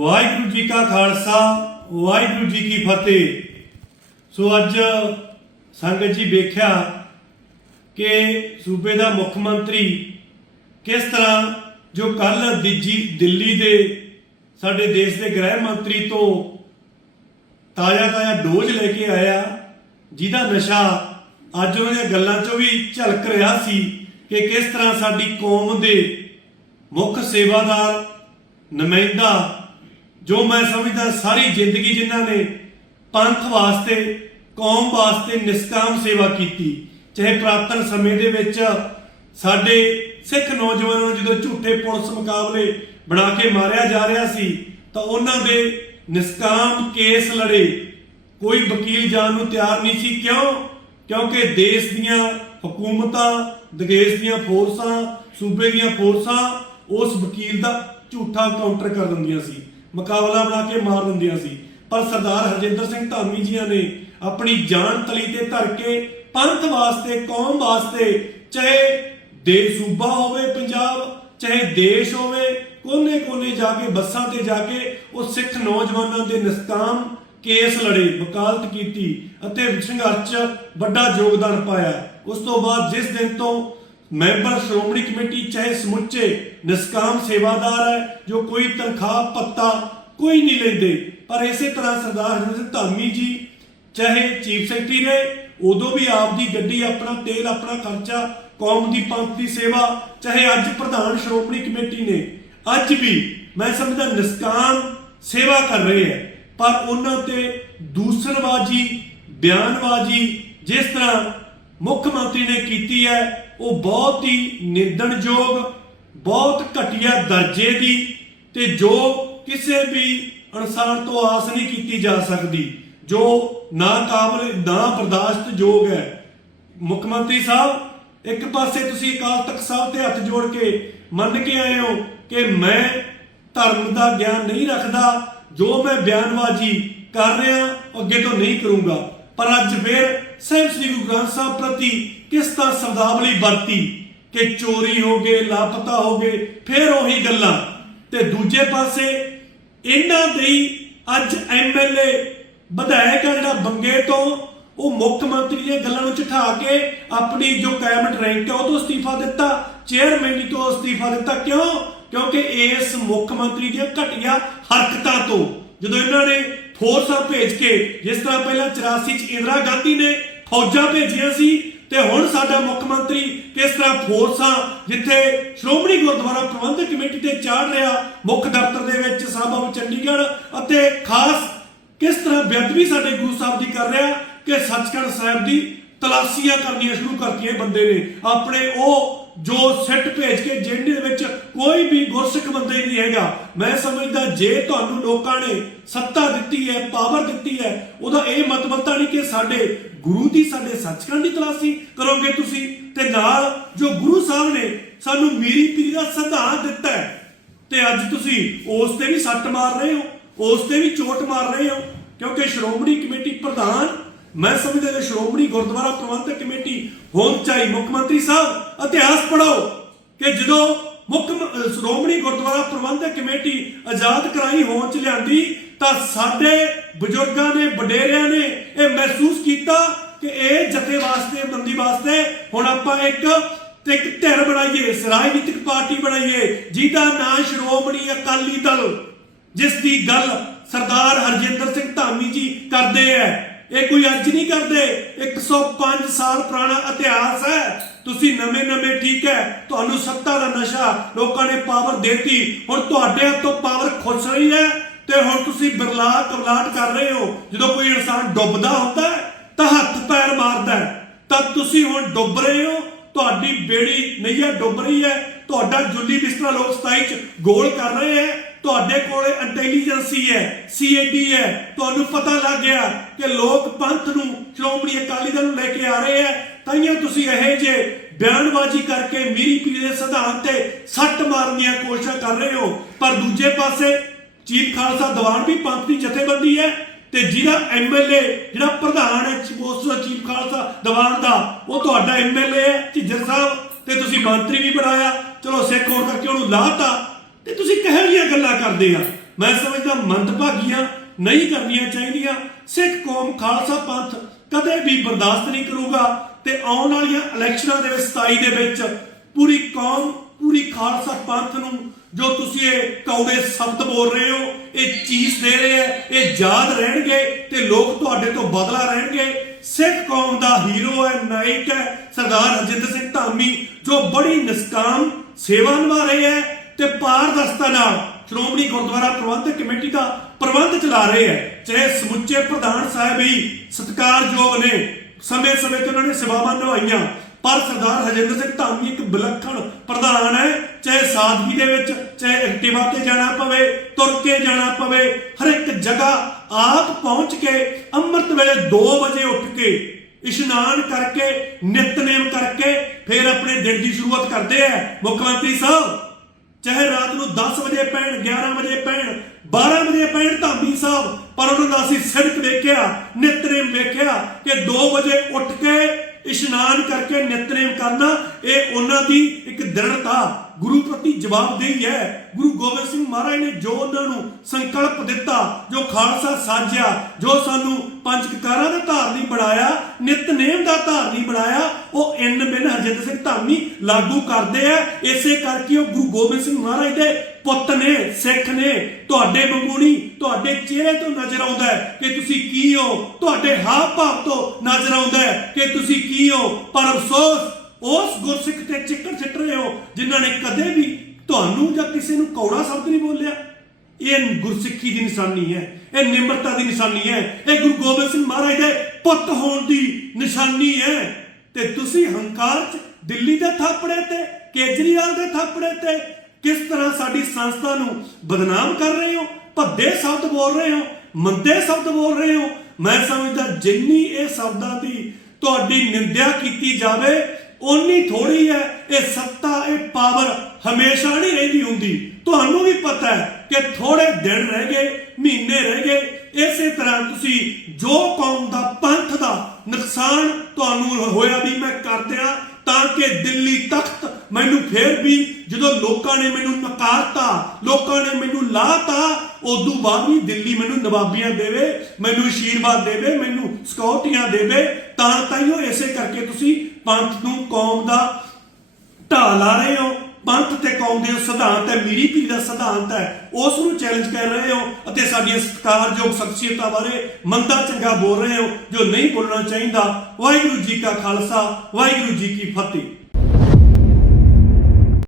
ਵਾਹਿਗੁਰੂ ਜੀ ਕਾ ਖਾਲਸਾ ਵਾਹਿਗੁਰੂ ਜੀ ਕੀ ਫਤਿਹ ਸੋ ਅੱਜ ਸੰਗਤ ਜੀ ਵੇਖਿਆ ਕਿ ਸੂਬੇ ਦਾ ਮੁੱਖ ਮੰਤਰੀ ਕਿਸ ਤਰ੍ਹਾਂ ਜੋ ਕੱਲ ਦਿੱਜੀ ਦਿੱਲੀ ਦੇ ਸਾਡੇ ਦੇਸ਼ ਦੇ ਗ੍ਰਹਿ ਮੰਤਰੀ ਤੋਂ ਤਾਜ਼ਾ ਤਾਜ਼ਾ ਡੋਜ਼ ਲੈ ਕੇ ਆਇਆ ਜਿਹਦਾ ਨਸ਼ਾ ਅੱਜ ਉਹਨਾਂ ਦੀਆਂ ਗੱਲਾਂ 'ਚੋਂ ਵੀ ਝਲਕ ਰਿਹਾ ਸੀ ਕਿ ਕਿਸ ਤਰ੍ਹਾਂ ਸਾਡੀ ਕੌਮ ਦੇ ਮੁੱਖ ਸੇਵਾਦਾਰ ਨਮੈਂਦਾ ਜੋ ਮੈਂ ਸਮਝਦਾ ਸਾਰੀ ਜ਼ਿੰਦਗੀ ਜਿਨ੍ਹਾਂ ਨੇ ਪੰਥ ਵਾਸਤੇ ਕੌਮ ਵਾਸਤੇ ਨਿਸਕਾਮ ਸੇਵਾ ਕੀਤੀ ਚਾਹੇ ਪ੍ਰਾਤਨ ਸਮੇਂ ਦੇ ਵਿੱਚ ਸਾਡੇ ਸਿੱਖ ਨੌਜਵਾਨਾਂ ਨੂੰ ਜਦੋਂ ਝੂਠੇ ਪੁਲਿਸ ਮੁਕਾਬਲੇ ਬਣਾ ਕੇ ਮਾਰਿਆ ਜਾ ਰਿਹਾ ਸੀ ਤਾਂ ਉਹਨਾਂ ਦੇ ਨਿਸਕਾਮ ਕੇਸ ਲੜੇ ਕੋਈ ਵਕੀਲ ਜਾਣ ਨੂੰ ਤਿਆਰ ਨਹੀਂ ਸੀ ਕਿਉਂ ਕਿਉਂਕਿ ਦੇਸ਼ ਦੀਆਂ ਹਕੂਮਤਾਂ ਦੇਸ਼ ਦੀਆਂ ਫੋਰਸਾਂ ਸੂਬੇ ਦੀਆਂ ਫੋਰਸਾਂ ਉਸ ਵਕੀਲ ਦਾ ਝੂਠਾ ਕਾਊਂਟਰ ਕਰ ਦਿੰਦੀਆਂ ਸੀ ਮੁਕਾਬਲਾ ਬਣਾ ਕੇ ਮਾਰ ਦਿੰਦੀਆਂ ਸੀ ਪਰ ਸਰਦਾਰ ਹਰਜਿੰਦਰ ਸਿੰਘ ਧਾਮੀ ਜੀਆਂ ਨੇ ਆਪਣੀ ਜਾਨ ਤਲੀ ਤੇ ਧਰ ਕੇ ਪੰਥ ਵਾਸਤੇ ਕੌਮ ਵਾਸਤੇ ਚਾਹੇ ਦੇ ਸੂਬਾ ਹੋਵੇ ਪੰਜਾਬ ਚਾਹੇ ਦੇਸ਼ ਹੋਵੇ ਕੋਨੇ-ਕੋਨੇ ਜਾ ਕੇ ਬੱਸਾਂ ਤੇ ਜਾ ਕੇ ਉਹ ਸਿੱਖ ਨੌਜਵਾਨਾਂ ਦੇ ਨਿਸਤਾਮ ਕੇਸ ਲੜੇ ਵਕਾਲਤ ਕੀਤੀ ਅਤੇ ਸੰਘਰਸ਼ ਵੱਡਾ ਯੋਗਦਾਨ ਪਾਇਆ ਉਸ ਤੋਂ ਬਾਅਦ ਜਿਸ ਦਿਨ ਤੋਂ ਮੈਂਬਰ ਸ਼੍ਰੋਮਣੀ ਕਮੇਟੀ ਚਾਹੇ ਸਮੁੱਚੇ ਨਿਸਕਾਮ ਸੇਵਾਦਾਰ ਹੈ ਜੋ ਕੋਈ ਤਨਖਾਹ ਪੱਤਾ ਕੋਈ ਨਹੀਂ ਲੈਂਦੇ ਪਰ ਇਸੇ ਤਰ੍ਹਾਂ ਸਰਦਾਰ ਹਰਿੰਦਰ ਧਾਮੀ ਜੀ ਚਾਹੇ ਚੀਫ ਸੈਕਟਰੀ ਰਹੇ ਉਦੋਂ ਵੀ ਆਪ ਦੀ ਗੱਡੀ ਆਪਣਾ ਤੇਲ ਆਪਣਾ ਖਰਚਾ ਕੌਮ ਦੀ ਪੰਥ ਦੀ ਸੇਵਾ ਚਾਹੇ ਅੱਜ ਪ੍ਰਧਾਨ ਸ਼੍ਰੋਮਣੀ ਕਮੇਟੀ ਨੇ ਅੱਜ ਵੀ ਮੈਂ ਸਮਝਦਾ ਨਿਸਕਾਮ ਸੇਵਾ ਕਰ ਰਹੇ ਹੈ ਪਰ ਉਹਨਾਂ ਤੇ ਦੂਸਰਵਾਜੀ ਬਿਆਨਵਾਜੀ ਜਿਸ ਤਰ੍ਹਾਂ ਮੁੱਖ ਮੰਤਰੀ ਨੇ ਕੀਤੀ ਹੈ ਉਹ ਬਹੁਤ ਹੀ ਨਿੰਦਣਯੋਗ ਬਹੁਤ ਘਟੀਆ ਦਰਜੇ ਦੀ ਤੇ ਜੋ ਕਿਸੇ ਵੀ ਇਨਸਾਨ ਤੋਂ ਆਸ ਨਹੀਂ ਕੀਤੀ ਜਾ ਸਕਦੀ ਜੋ ਨਾ ਕਾਬਲ ਨਾ ਬਰਦਾਸ਼ਤ ਯੋਗ ਹੈ ਮੁੱਖ ਮੰਤਰੀ ਸਾਹਿਬ ਇੱਕ ਪਾਸੇ ਤੁਸੀਂ ਅਕਾਲ ਤਖਤ ਸਾਹਿਬ ਤੇ ਹੱਥ ਜੋੜ ਕੇ ਮੰਨ ਕੇ ਆਏ ਹੋ ਕਿ ਮੈਂ ਧਰਮ ਦਾ ਗਿਆਨ ਨਹੀਂ ਰੱਖਦਾ ਜੋ ਮੈਂ ਬਿਆਨਵਾਜੀ ਕਰ ਰਿਹਾ ਅੱਗੇ ਤੋਂ ਨਹੀਂ ਕਰੂੰਗਾ ਪਰ ਅੱਜ ਫਿਰ ਸਹਿਬ ਸ੍ਰੀ ਗੁਰੂ ਗ੍ਰੰਥ ਸਾਹਿਬ ਪ੍ਰਤੀ ਕਿਸ ਤਰ੍ਹਾਂ ਸ਼ਬਦਾਵਲੀ ਵਰਤੀ ਕਿ ਚੋਰੀ ਹੋ ਗਏ ਲਾਪਤਾ ਹੋ ਗਏ ਫਿਰ ਉਹੀ ਗੱਲਾਂ ਤੇ ਦੂਜੇ ਪਾਸੇ ਇਹਨਾਂ ਦੇ ਅੱਜ ਐਮਐਲਏ ਵਿਧਾਇਕ ਜਿਹੜਾ ਬੰਗੇ ਤੋਂ ਉਹ ਮੁੱਖ ਮੰਤਰੀ ਦੀਆਂ ਗੱਲਾਂ ਨੂੰ ਝਠਾ ਕੇ ਆਪਣੀ ਜੋ ਕੈਬਨਟ ਰੈਂਕ ਹੈ ਉਹ ਤੋਂ ਅਸਤੀਫਾ ਦਿੱਤਾ ਚੇਅਰਮੈਨ ਤੋਂ ਅਸਤੀਫਾ ਦਿੱਤਾ ਕਿਉਂ ਕਿਉਂਕਿ ਇਸ ਮੁੱਖ ਮੰਤਰੀ ਦੀਆਂ ਘਟੀਆਂ ਹਰਕਤਾਂ ਤੋਂ ਜਦੋਂ ਇਹਨਾਂ ਨੇ ਫੋਰਸਾਂ ਭੇਜ ਕੇ ਜਿਸ ਤਰ੍ਹਾਂ ਪਹਿਲਾਂ 84 ਚ ਇੰਦਰਾ ਗਾਂਧੀ ਨੇ ਫੌਜਾਂ ਭੇਜੀਆਂ ਸੀ ਤੇ ਹੁਣ ਸਾਡਾ ਮੁੱਖ ਮੰਤਰੀ ਕਿਸ ਤਰ੍ਹਾਂ ਫੋਰਸਾਂ ਜਿੱਥੇ ਸ਼੍ਰੋਮਣੀ ਗੁਰਦੁਆਰਾ ਪ੍ਰਬੰਧਕ ਕਮੇਟੀ ਤੇ ਚਾੜ ਰਿਹਾ ਮੁੱਖ ਦਫ਼ਤਰ ਦੇ ਵਿੱਚ ਸਾਹਿਬ ਚੰਡੀਗੜ੍ਹ ਅਤੇ ਖਾਸ ਕਿਸ ਤਰ੍ਹਾਂ ਬੇਅਦਬੀ ਸਾਡੇ ਗੁਰੂ ਸਾਹਿਬ ਦੀ ਕਰ ਰਿਹਾ ਕਿ ਸੱਚਖੰਡ ਸਾਹਿਬ ਦੀ ਤਲਾਸ਼ੀਆਂ ਕਰਨੀਆਂ ਸ਼ੁਰੂ ਕਰਤੀਆਂ ਬੰਦੇ ਨੇ ਆਪਣੇ ਉਹ ਜੋ ਸੈੱਟ ਭੇਜ ਕੇ ਦੇ ਵਿੱਚ ਕੋਈ ਵੀ ਗੁਰਸਿੱਖ ਬੰਦਾ ਹੀ ਨਹੀਂ ਹੈਗਾ ਮੈਂ ਸਮਝਦਾ ਜੇ ਤੁਹਾਨੂੰ ਲੋਕਾਂ ਨੇ ਸੱਤਾ ਦਿੱਤੀ ਹੈ ਪਾਵਰ ਦਿੱਤੀ ਹੈ ਉਹਦਾ ਇਹ ਮਤਲਬ ਨਹੀਂ ਕਿ ਸਾਡੇ ਗੁਰੂ ਦੀ ਸਾਡੇ ਸੱਚਖੰਡ ਦੀ ਤਲਾਸੀ ਕਰੋਗੇ ਤੁਸੀਂ ਤੇ ਨਾਲ ਜੋ ਗੁਰੂ ਸਾਹਿਬ ਨੇ ਸਾਨੂੰ ਮੀਰੀ ਪੀਰੀ ਦਾ ਸਿਧਾਂਤ ਦਿੱਤਾ ਹੈ ਤੇ ਅੱਜ ਤੁਸੀਂ ਉਸ ਤੇ ਵੀ ਸੱਟ ਮਾਰ ਰਹੇ ਹੋ ਉਸ ਤੇ ਵੀ ਚੋਟ ਮਾਰ ਰਹੇ ਹੋ ਕਿਉਂਕਿ ਸ਼੍ਰੋਮਣੀ ਕਮੇਟੀ ਪ੍ਰਧਾਨ ਮੈਂ ਸਮਝਦਾ ਹਾਂ ਸ਼੍ਰੋਮਣੀ ਗੁਰਦੁਆਰਾ ਪ੍ਰਬੰਧਕ ਕਮੇਟੀ ਹੋਣ ਚਾਹੀ ਮੁੱਖ ਮੰਤਰੀ ਸਾਹਿਬ ਇਤਿਹਾਸ ਪੜਾਓ ਕਿ ਜਦੋਂ ਮੁੱਖ ਸ਼੍ਰੋਮਣੀ ਗੁਰਦੁਆਰਾ ਪ੍ਰਬੰਧਕ ਕਮੇਟੀ ਆਜ਼ਾਦ ਕਰਾਈ ਹੋਂਦ ਚ ਲਿਆਂਦੀ ਤਾਂ ਸਾਡੇ ਬਜ਼ੁਰਗਾਂ ਨੇ ਵਡੇਰਿਆਂ ਨੇ ਇਹ ਮਹਿਸੂਸ ਕੀਤਾ ਕਿ ਇਹ ਜਥੇ ਵਾਸਤੇ ਬੰਦੀ ਵਾਸਤੇ ਹੁਣ ਆਪਾਂ ਇੱਕ ਇੱਕ ਧਿਰ ਬਣਾਈਏ ਰਾਜਨੀਤਿਕ ਪਾਰਟੀ ਬਣਾਈਏ ਜਿਹਦਾ ਨਾਂ ਸ਼੍ਰੋਮਣੀ ਅਕਾਲੀ ਦਲ ਜਿਸ ਦੀ ਗੱਲ ਸਰਦਾਰ ਹਰਜਿੰਦਰ ਸਿੰਘ ਧਾਮੀ ਜੀ ਕਰਦੇ ਐ ਇਹ ਕੋਈ ਅੱਜ ਨਹੀਂ ਕਰਦੇ 105 ਸਾਲ ਪੁਰਾਣਾ ਇਤਿਹਾਸ ਹੈ ਤੁਸੀਂ ਨਵੇਂ-ਨਵੇਂ ਠੀਕ ਹੈ ਤੁਹਾਨੂੰ ਸੱਤਾ ਦਾ ਨਸ਼ਾ ਲੋਕਾਂ ਨੇ ਪਾਵਰ ਦਿੱਤੀ ਹੁਣ ਤੁਹਾਡੇ ਹੱਥੋਂ ਪਾਵਰ ਖੁੱਸ ਰਹੀ ਹੈ ਤੇ ਹੁਣ ਤੁਸੀਂ ਬਰਲਾ ਤਰਲਾਟ ਕਰ ਰਹੇ ਹੋ ਜਦੋਂ ਕੋਈ ਇਨਸਾਨ ਡੁੱਬਦਾ ਹੁੰਦਾ ਤਾਂ ਹੱਥ ਪੈਰ ਮਾਰਦਾ ਤਾਂ ਤੁਸੀਂ ਹੁਣ ਡੁੱਬ ਰਹੇ ਹੋ ਤੁਹਾਡੀ ਬੇੜੀ ਹੈ ਡੁੱਬ ਰਹੀ ਹੈ ਤੁਹਾਡਾ ਜੁੱਲੀ ਬਿਸਤਰਾ ਲੋਕ ਸਤਾਈ ਚ ਗੋਲ ਕਰ ਰਹੇ ਹੈ ਤੁਹਾਡੇ ਕੋਲੇ ਇੰਟੈਲੀਜੈਂਸੀ ਹੈ ਸੀਏਡੀ ਹੈ ਤੁਹਾਨੂੰ ਪਤਾ ਲੱਗ ਗਿਆ ਕਿ ਲੋਕ ਪੰਥ ਨੂੰ ਸ਼੍ਰੋਮਣੀ ਅਕਾਲੀ ਦਲ ਨੂੰ ਲੈ ਕੇ ਆ ਰਹੇ ਆ ਤਾਈਆਂ ਤੁਸੀਂ ਇਹ ਜੇ ਬਿਆਨਬਾਜ਼ੀ ਕਰਕੇ ਮੀਰੀ ਪੀਰੀ ਦੇ ਸਿਧਾਂਤ ਤੇ ਸੱਟ ਮਾਰਨ ਦੀਆਂ ਕੋਸ਼ਿਸ਼ਾਂ ਕਰ ਰਹੇ ਹੋ ਪਰ ਦੂਜੇ ਪਾਸੇ ਚੀਫ ਖਾਲਸਾ ਦੀਵਾਨ ਵੀ ਪੰਥ ਦੀ ਜਥੇਬੰਦੀ ਹੈ ਤੇ ਜਿਹੜਾ ਐਮਐਲਏ ਜਿਹੜਾ ਪ੍ਰਧਾਨ ਹੈ ਉਸ ਦਾ ਚੀਫ ਖਾਲਸਾ ਦੀਵਾਨ ਦਾ ਉਹ ਤੁਹਾਡਾ ਐਮਐਲਏ ਹੈ ਝਿੱਜਰ ਸਾਹਿਬ ਤੇ ਤੁਸੀਂ ਮੰਤਰੀ ਵੀ ਬਣਾਇਆ ਚਲੋ ਸਿੱਖ ਹੋਣ ਕਰਕੇ ਉਹਨੂੰ ਲਾਤਾ ਕਿਹੋ ਜਿਹੀਆਂ ਗੱਲਾਂ ਕਰਦੇ ਆ ਮੈਂ ਸਮਝਦਾ ਮੰਦਭਾਗੀਆਂ ਨਹੀਂ ਕਰਨੀਆਂ ਚਾਹੀਦੀਆਂ ਸਿੱਖ ਕੌਮ ਖਾਲਸਾ ਪੰਥ ਕਦੇ ਵੀ ਬਰਦਾਸ਼ਤ ਨਹੀਂ ਕਰੂਗਾ ਤੇ ਆਉਣ ਵਾਲੀਆਂ ਇਲੈਕਸ਼ਨਾਂ ਦੇ ਵਿੱਚ 27 ਦੇ ਵਿੱਚ ਪੂਰੀ ਕੌਮ ਪੂਰੀ ਖਾਲਸਾ ਪੰਥ ਨੂੰ ਜੋ ਤੁਸੀਂ ਇਹ ਕੌੜੇ ਸ਼ਬਦ ਬੋਲ ਰਹੇ ਹੋ ਇਹ ਚੀਜ਼ ਦੇ ਰਹੇ ਹੈ ਇਹ ਯਾਦ ਰਹਿਣਗੇ ਤੇ ਲੋਕ ਤੁਹਾਡੇ ਤੋਂ ਬਦਲਾ ਰਹਿਣਗੇ ਸਿੱਖ ਕੌਮ ਦਾ ਹੀਰੋ ਹੈ ਨਾਇਕ ਹੈ ਸਰਦਾਰ ਰਜਿੰਦਰ ਸਿੰਘ ਧਾਮੀ ਜੋ ਬੜੀ ਨਿਸਕਾਮ ਸੇਵਾ ਨਿਭਾ ਰਹੇ ਹੈ ਤੇ ਪਾਰਦਰਸ਼ਤਾ ਨਾਲ ਸ਼੍ਰੋਮਣੀ ਗੁਰਦੁਆਰਾ ਪ੍ਰਬੰਧਕ ਕਮੇਟੀ ਦਾ ਪ੍ਰਬੰਧ ਚਲਾ ਰਹੇ ਹੈ ਚਾਹੇ ਸਮੁੱਚੇ ਪ੍ਰਧਾਨ ਸਾਹਿਬ ਹੀ ਸਤਕਾਰਯੋਗ ਨੇ ਸਮੇਂ-ਸਮੇਂ ਤੇ ਉਹਨਾਂ ਨੇ ਸੇਵਾਵਾਂ ਨਿਭਾਈਆਂ ਪਰ ਸਰਦਾਰ ਹਜਿੰਦਰ ਸਿੰਘ ਧਾਮੀ ਇੱਕ ਬਲੱਖਣ ਪ੍ਰਧਾਨ ਹੈ ਚਾਹੇ ਸਾਦਗੀ ਦੇ ਵਿੱਚ ਚਾਹੇ ਐਕਟਿਵਾ ਤੇ ਜਾਣਾ ਪਵੇ ਤੁਰ ਕੇ ਜਾਣਾ ਪਵੇ ਹਰ ਇੱਕ ਜਗ੍ਹਾ ਆਪ ਪਹੁੰਚ ਕੇ ਅੰਮ੍ਰਿਤ ਵੇਲੇ 2 ਵਜੇ ਉੱਠ ਕੇ ਇਸ਼ਨਾਨ ਕਰਕੇ ਨਿਤਨੇਮ ਕਰਕੇ ਫਿਰ ਆਪਣੇ ਦਿਨ ਦੀ ਸ਼ੁਰੂਆਤ ਕਰਦੇ ਆ ਮੁੱਖ ਮੰਤਰੀ ਸਾਹਿਬ ਚਾਹੇ ਰਾਤ ਨੂੰ 10 ਵਜੇ ਪੈਣ 11 ਵਜੇ ਪੈਣ 12 ਵਜੇ ਪੈਣ ਧਾਮੀ ਸਾਹਿਬ ਪਰ ਉਹਨਾਂ ਦਾ ਅਸੀਂ ਸਿਰਕ ਦੇਖਿਆ ਨਿਤਨੇਮ ਵੇਖਿਆ ਕਿ 2 ਵਜੇ ਉੱਠ ਕੇ ਇਸ਼ਨਾਨ ਕਰਕੇ ਨਿਤਨੇਮ ਕਰਨਾ ਇਹ ਉਹਨਾਂ ਦੀ ਇੱਕ ਦ੍ਰਿੜਤਾ ਗੁਰੂ ਪ੍ਰਤੀ ਜਵਾਬਦੇਹੀ ਹੈ ਗੁਰੂ ਗੋਬਿੰਦ ਸਿੰਘ ਮਹਾਰਾਜ ਨੇ ਜੋ ਉਹਨਾਂ ਨੂੰ ਸੰਕਲਪ ਦਿੱਤਾ ਜੋ ਖਾਲਸਾ ਸਾਜਿਆ ਜੋ ਸਾਨੂੰ ਪੰਜ ਕਕਾਰਾਂ ਦਾ ਧਾਰਨੀ ਬਣਾਇਆ ਨਿਤਨੇਮ ਦਾ ਧਾਰਨੀ ਬਣਾਇਆ ਉਹ ਇਨ ਬਿਨ ਹਰਜਿੰਦਰ ਸਿੰਘ ਧਾਮੀ ਲਾਗੂ ਕਰਦੇ ਆ ਇਸੇ ਕਰਕੇ ਉਹ ਗੁਰੂ ਗੋਬਿੰਦ ਸਿੰਘ ਮਹਾਰਾਜ ਦੇ ਪੁੱਤ ਨੇ ਸਿੱਖ ਨੇ ਤੁਹਾਡੇ ਬੰਗੂਣੀ ਤੁਹਾਡੇ ਚਿਹਰੇ ਤੋਂ ਨਜ਼ਰ ਆਉਂਦਾ ਹੈ ਕਿ ਤੁਸੀਂ ਕੀ ਹੋ ਤੁਹਾਡੇ ਹਾਵ ਭਾਵ ਤੋਂ ਨਜ਼ਰ ਆਉਂਦਾ ਹੈ ਕਿ ਤੁਸੀਂ ਕੀ ਹੋ ਪਰ ਅਫਸੋਸ ਉਸ ਗੁਰਸਿੱਖ ਤੇ ਚਿੱਕੜ ਚਿੱਟ ਰਹੇ ਹੋ ਜਿਨ੍ਹਾਂ ਨੇ ਕਦੇ ਵੀ ਤੁਹਾਨੂੰ ਜਾਂ ਕਿਸੇ ਨੂੰ ਕੌੜਾ ਸ਼ਬਦ ਨਹੀਂ ਬੋਲਿਆ ਇਹ ਗੁਰਸਿੱਖੀ ਦੀ ਨਿਸ਼ਾਨੀ ਹੈ ਇਹ ਨਿਮਰਤਾ ਦੀ ਨਿਸ਼ਾਨੀ ਹੈ ਇਹ ਗੁਰੂ ਗੋਬਿੰਦ ਸਿੰਘ ਮਹਾਰਾਜ ਦੇ ਪੁੱਤ ਹੋਣ ਦੀ ਨਿਸ਼ਾਨੀ ਹੈ ਤੇ ਤੁਸੀਂ ਹੰਕਾਰ ਚ ਦਿੱਲੀ ਦੇ ਥਾਪੜੇ ਤੇ ਕੇਜਰੀਵਾਲ ਦੇ ਥਾਪੜੇ ਤੇ ਕਿਸ ਤਰ੍ਹਾਂ ਸਾਡੀ ਸੰਸਥਾ ਨੂੰ ਬਦਨਾਮ ਕਰ ਰਹੇ ਹੋ ਭੱਦੇ ਸ਼ਬਦ ਬੋਲ ਰਹੇ ਹੋ ਮੰਦੇ ਸ਼ਬਦ ਬੋਲ ਰਹੇ ਹੋ ਮੈਂ ਸਮਝਦਾ ਜਿੰਨੀ ਇਹ ਸ਼ਬਦਾਂ ਦੀ ਤੁਹਾਡੀ ਨਿੰਦਿਆ ਕੀਤੀ ਜਾਵੇ ਉਨੀ ਥੋੜੀ ਹੈ ਇਹ ਸੱਤਾ ਇਹ ਪਾਵਰ ਹਮੇਸ਼ਾ ਨਹੀਂ ਰਹਿੰਦੀ ਹੁੰਦੀ ਤੁਹਾਨੂੰ ਵੀ ਪਤਾ ਹੈ ਕਿ ਥੋੜੇ ਦਿਨ ਰਹਿ ਗਏ ਮਹੀਨੇ ਰਹਿ ਗਏ ਇਸੇ ਤਰ੍ਹਾਂ ਤੁਸੀਂ ਜੋ ਕੌਮ ਦਾ ਪੰਥ ਦਾ ਨੁਕਸਾਨ ਤੁਹਾਨੂੰ ਹੋਇਆ ਵੀ ਮੈਂ ਕਰ ਦਿਆਂ ਤਾਂ ਕਿ ਦਿੱਲੀ ਤਖਤ ਮੈਨੂੰ ਫੇਰ ਵੀ ਜਦੋਂ ਲੋਕਾਂ ਨੇ ਮੈਨੂੰ ਨਕਾਰਤਾ ਲੋਕਾਂ ਨੇ ਮੈਨੂੰ ਲਾਤਾ ਉਦੋਂ ਬਾਅਦ ਵੀ ਦਿੱਲੀ ਮੈਨੂੰ ਨਵਾਬੀਆਂ ਦੇਵੇ ਮੈਨੂੰ ਅਸ਼ੀਰਵਾਦ ਦੇਵੇ ਮੈਨੂੰ ਸਕਿਉਰਟੀਆਂ ਦੇਵੇ ਤਾਂ ਤਾਂ ਹੀ ਉਹ ਕਰਕੇ ਤੁਸੀਂ ਪੰਥ ਨੂੰ ਕੌਮ ਦਾ ਢਾਲ ਲਾ ਰਹੇ ਹੋ ਪੰਥ ਤੇ ਕੌਮ ਦੇ ਸਿਧਾਂਤ ਹੈ ਮੀਰੀ ਪੀਰ ਦਾ ਸਿਧਾਂਤ ਹੈ ਉਸ ਨੂੰ ਚੈਲੰਜ ਕਰ ਰਹੇ ਹੋ ਅਤੇ ਸਾਡੀਆਂ ਸਤਕਾਰਯੋਗ ਸ਼ਖਸੀਅਤਾਂ ਬਾਰੇ ਮੰਦਾ ਚੰਗਾ ਬੋਲ ਰਹੇ ਹੋ ਜੋ ਨਹੀਂ ਬੋਲਣਾ ਚਾਹੀਦਾ ਵਾਹਿਗੁਰੂ ਜੀ ਕਾ ਖਾਲਸਾ ਵਾਹਿਗੁਰੂ ਜੀ ਕੀ ਫਤਿਹ